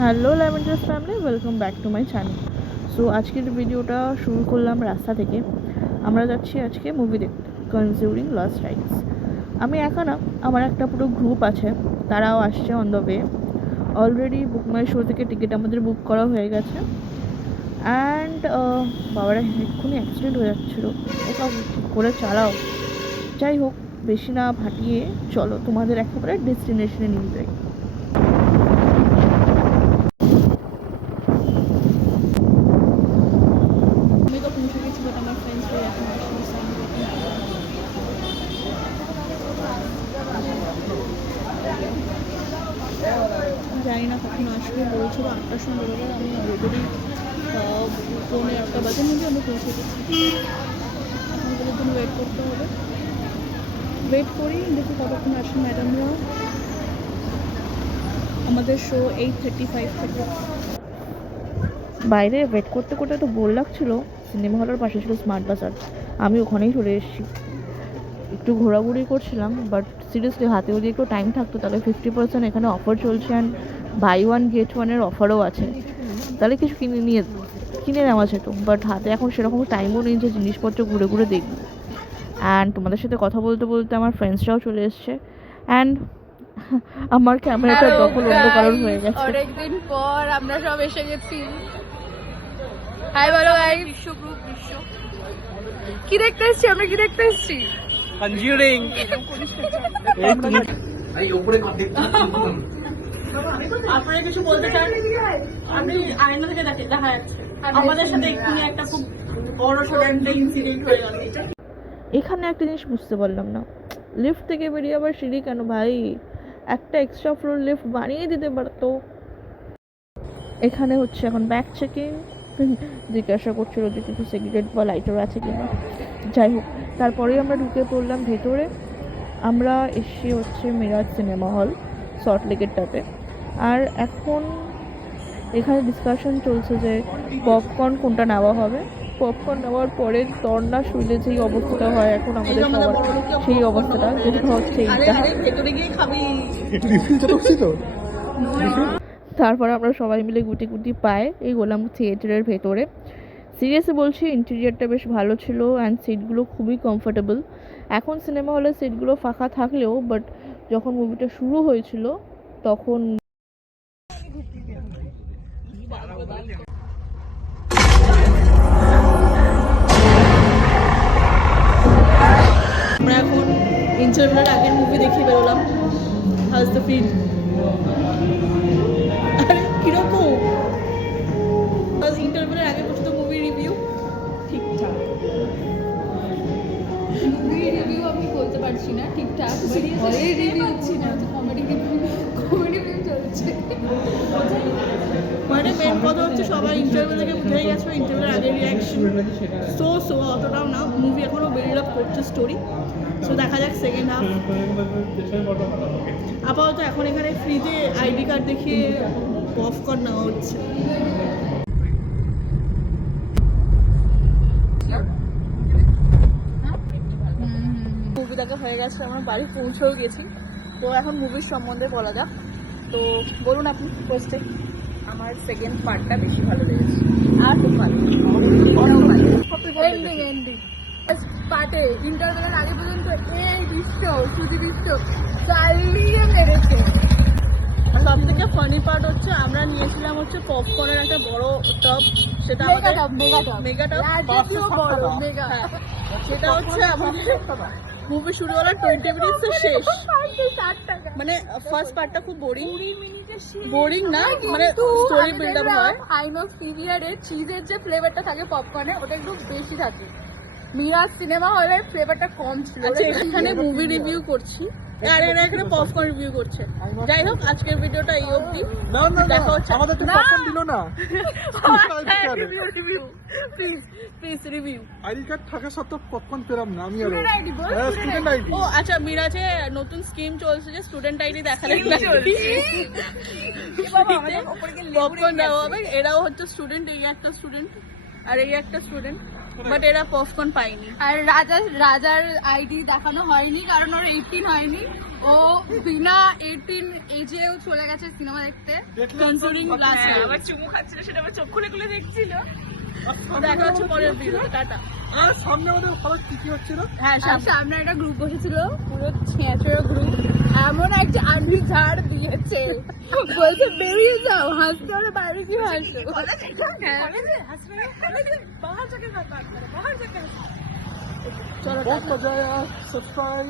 Hello lavender family, welcome back to my channel. So আজকের ভিডিওটা শুরু করলাম রাস্তা থেকে। আমরা যাচ্ছি আজকে মুভি দেখতে, কনজিউরিং লস্ট রাইটস। আমি একা না, আমার একটা পুরো গ্রুপ আছে, তারাও আসছে on the way. Already book my show থেকে টিকিট আমাদের বুক করা হয়ে গেছে। অ্যান্ড বাবারা এক্ষুনি অ্যাক্সিডেন্ট হয়ে যাচ্ছিলো, ওটা ঠিক করে চালাও। যাই হোক, বেশি না ফাটিয়ে চলো তোমাদের একেবারে ডেস্টিনেশনে নিয়ে যাই। জানি না কখন আসবে, বলছিল 8টার সময় বেরোবে। আমি অলরেডি 1:45 মধ্যে আমি পৌঁছে গেছি। এখন ওদের জন্য ওয়েট করতে হবে। ওয়েট করি, দেখি কতক্ষণ আসে ম্যাডামরা। আমাদের শো 8:35 থেকে। বাইরে ওয়েট করতে করতে তো বোর লাগছিল। সিনেমা হলের পাশে ছিল স্মার্ট বাজার, আমি ওখানেই চলে এসেছি। একটু ঘোরাঘুরি করছিলাম, বাট সিরিয়াসলি হাতে যদি একটু টাইম থাকতো তাহলে 50% এখানে অফার চলছে, অ্যান্ড বাই ওয়ান গেট ওয়ানের অফারও আছে, তাহলে কিছু কিনে নেওয়া যেত। বাট হাতে এখন সেরকম টাইমও নেই যে জিনিসপত্র ঘুরে ঘুরে দেখব। অ্যান্ড তোমাদের সাথে কথা বলতে বলতে আমার ফ্রেন্ডসরাও চলে এসছে, অ্যান্ড আমার ক্যামেরাটা দখল অন্য কারণ হয়ে গেছে। অনেকদিন পর আমরা সব এসে গেছি। হাই বলো গাইস। বিশ্ব গ্রুপ বিশ্ব কি দেখতে এসেছি আমরা, কি দেখতে এসেছি? কনজিউরিং। এই উপরে দেখতে আপনারা কিছু বলতে চান? আপনি আয়না থেকে দেখা যাচ্ছে আমাদের সাথে এক্ষুনি একটা খুব বড় সড় একটা ইনসিডেন্ট হয়ে গেল। এখানে একটা জিনিস বুঝতে পারলাম না, লিফট থেকে বেরিয়ে আবার সিঁড়ি কেন ভাই? একটা এক্সট্রা ফ্লোর লিফট বানিয়ে দিতে পারতো। এখানে হচ্ছে এখন ব্যাগ চেকিং, জিজ্ঞাসা করছিল যে কিছু সিগারেট বা লাইটার আছে কিনা। যাই হোক, তারপরেই আমরা ঢুকে পড়লাম ভেতরে। আমরা এসে হচ্ছে মিরাজ সিনেমা হল, সল্টলেকেরটাতে। আর এখন এখানে ডিসকাশন চলছে যে পপকর্ন কোনটা নেওয়া হবে। পপকর্ন নেওয়ার পরে তর্না শুইলে যেই অবস্থাটা হয় এখন আমাদের সবার, সেই অবস্থাটা যেটা হচ্ছে এইটা। তারপর আমরা সবাই মিলে গুটি গুটি পায়ে এই গোলাম থিয়েটারের ভেতরে। সিরিয়াসলি বলছি, ইন্টেরিয়ারটা বেশ ভালো ছিল, অ্যান্ড সিটগুলো খুবই কমফোর্টেবল। এখন সিনেমা হলের সিটগুলো ফাঁকা থাকলেও বাট যখন মুভিটা শুরু হয়েছিল তখন আমরা এখন ইন্টারভেলের আগের মুভি দেখে বেরোলাম। How's the feel? আরে কিরকম ইন্টারভেলের আগে পর্যন্ত মুভি রিভিউ ঠিকঠাক? মুভি রিভিউ আমি বলতে পারছি না ঠিকঠাক, হলে রিভিউ হচ্ছে না, কমেডি রিভিউ চলছে। মানে মেন কথা হচ্ছে সবাই ইন্টারভেল থেকে বুঝেই গেছে ইন্টারভেলের আগের রিয়াকশন সো অতটাও না। মুভি এখনও বিল্ড আপ করছে স্টোরি, সো দেখা যাক সেকেন্ড হাফ। আপাতত এখন এখানে ফ্রিতে আইডি কার্ড দেখিয়ে পপকর্ন নেওয়া হচ্ছে। মুভি দেখা হয়ে গেছে, আমরা বাড়ি পৌঁছেও গেছি। তো এখন মুভির সম্বন্ধে বলা যাক। তো বলুন আপনি ফার্স্টে। আমার সেকেন্ড পার্টটা বেশি ভালো লেগেছে। আর খুব ভালো এন্ডিং পার্টে ইন্টারভেলের আগে পর্যন্ত এই সুজি বিশ্ব চালিয়ে মেরেছে। সব থেকে ফানি পার্ট হচ্ছে আমরা নিয়েছিলাম হচ্ছে পপকর্নের একটা বড় টপ, সেটা মেগা টপ, সেটা হচ্ছে আমাদের মুভি শুরু হওয়ার 20 মিনিটসে শেষ। মানে ফার্স্ট পার্টটা খুব বোরিং না, মানে স্টোরি বিল্ড আপ হয়। আইনক্স পিরিয়ডে চিজের যে ফ্লেভারটা থাকে পপকর্নে, ওটা একটু বেশি থাকে। মিরাজ সিনেমা হলের ফ্লেভারটা কম ছিল। এখানে মুভি রিভিউ করছি আর এরা এখানে পপকর্ন রিভিউ করছে। যাই হোক, আজকের ভিডিওটা এই অবধি। দেখা হচ্ছে। আমাদের তো পপকর্ন দিল না। Please review. আইডি কার্ড থাকা সত্ত্বেও পপকর্ন পেলাম না আমি। আর স্টুডেন্ট আইডি। ও আচ্ছা, মিরাজে নতুন স্কিম চলছে যে স্টুডেন্ট আইডি দেখালে পপকর্ন দেওয়া হবে। এরাও হচ্ছে স্টুডেন্ট, এই একটা স্টুডেন্ট আর এই একটা স্টুডেন্ট। বাট এরা পপকর্ন পায়নি। আর রাজার আইডি দেখানো হয়নি কারণ ওর 18 হয়নি, ও বিনা 18 এজেও চলে গেছে সিনেমা দেখতে কনসিউরিং গ্লাস। আবার চুমু খাচ্ছিল, সেটা আবার চোখ খুলে খুলে দেখছিল। দেখা হচ্ছে পরের ভিডিও, টাটা। আর সামনে আমাদের ফলাক কি হচ্ছিল? হ্যাঁ সামনে একটা গ্রুপ বসেছিল, পুরো ছেঁচড়ো গ্রুপ, এমন একটা আন্টি ঝাড় দিয়েছে, বলছে বেরিয়ে যাও, হাসতে হলে বাইরে কি হাসছো। बहुत मजा आया, सब्सक्राइब